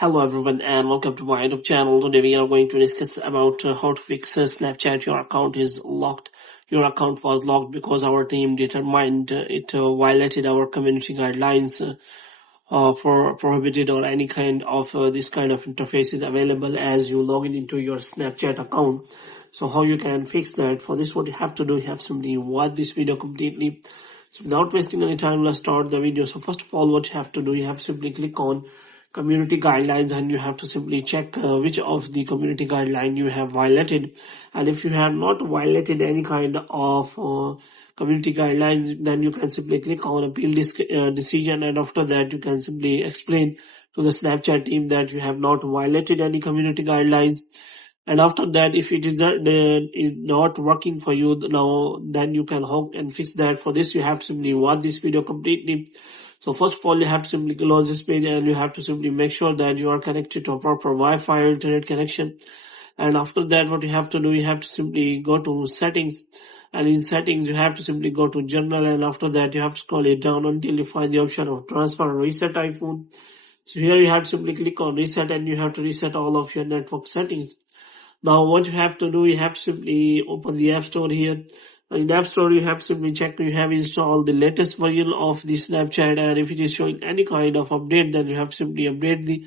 Hello everyone and welcome to my YouTube channel. Today we are going to discuss about how to fix Snapchat. Your account is locked. Your account was locked because our team determined it violated our community guidelines for prohibited or any kind of this kind of interface is available as you log in into your Snapchat account. So how you can fix that? For this, what you have to do, you have simply watch this video completely. So without wasting any time, let's start the video. So first of all, what you have to do, you have to simply click on community guidelines and you have to simply check which of the community guideline you have violated. And if you have not violated any kind of community guidelines, then you can simply click on appeal decision, and after that you can simply explain to the Snapchat team that you have not violated any community guidelines. And after that, if it is not working for you now, then you can hook and fix that. For this, you have to simply watch this video completely. So first of all, you have to simply close this page and you have to simply make sure that you are connected to a proper Wi-Fi or internet connection. And after that, what you have to do, you have to simply go to settings, and in settings you have to simply go to general, and after that you have to scroll it down until you find the option of transfer or reset iPhone. So here you have to simply click on reset and you have to reset all of your network settings. Now what you have to do, you have to simply open the App Store here. In App Store, you have to simply check you have installed the latest version of the Snapchat, and if it is showing any kind of update, then you have to simply update the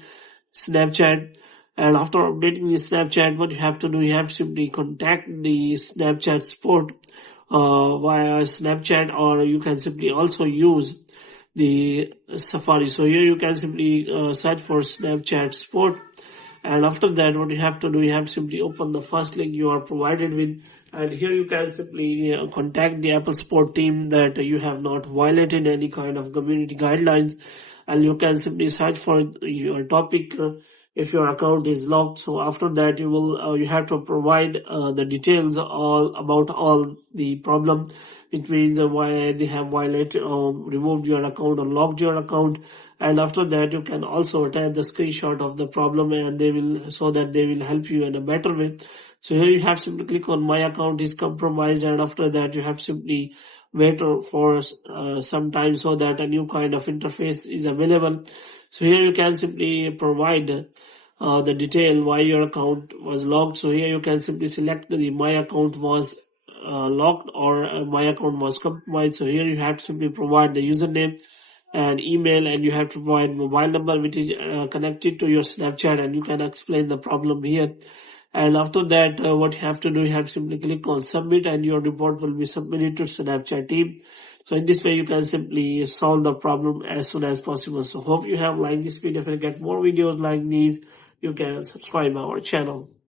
Snapchat. And after updating the Snapchat, what you have to do, you have to simply contact the Snapchat support via Snapchat, or you can simply also use the Safari. So here you can simply search for Snapchat support. And after that, what you have to do, you have to simply open the first link you are provided with, and here you can simply contact the Apple support team that you have not violated any kind of community guidelines, and you can simply search for your topic if your account is locked. So after that, you have to provide the details all about all the problem, which means why they have violated or removed your account or locked your account. And after that, you can also attach the screenshot of the problem, and they will help you in a better way. So here you have to simply click on my account is compromised, and after that you have to simply wait for some time so that a new kind of interface is available. So here you can simply provide the detail why your account was locked. So here you can simply select the my account was locked or my account was compromised. So here you have to simply provide the username and email, and you have to provide mobile number which is connected to your Snapchat, and you can explain the problem here. And after that, what you have to do, you have to simply click on submit, and your report will be submitted to Snapchat team. So in this way, you can simply solve the problem as soon as possible. So hope you have liked this video. If you get more videos like these, you can subscribe our channel.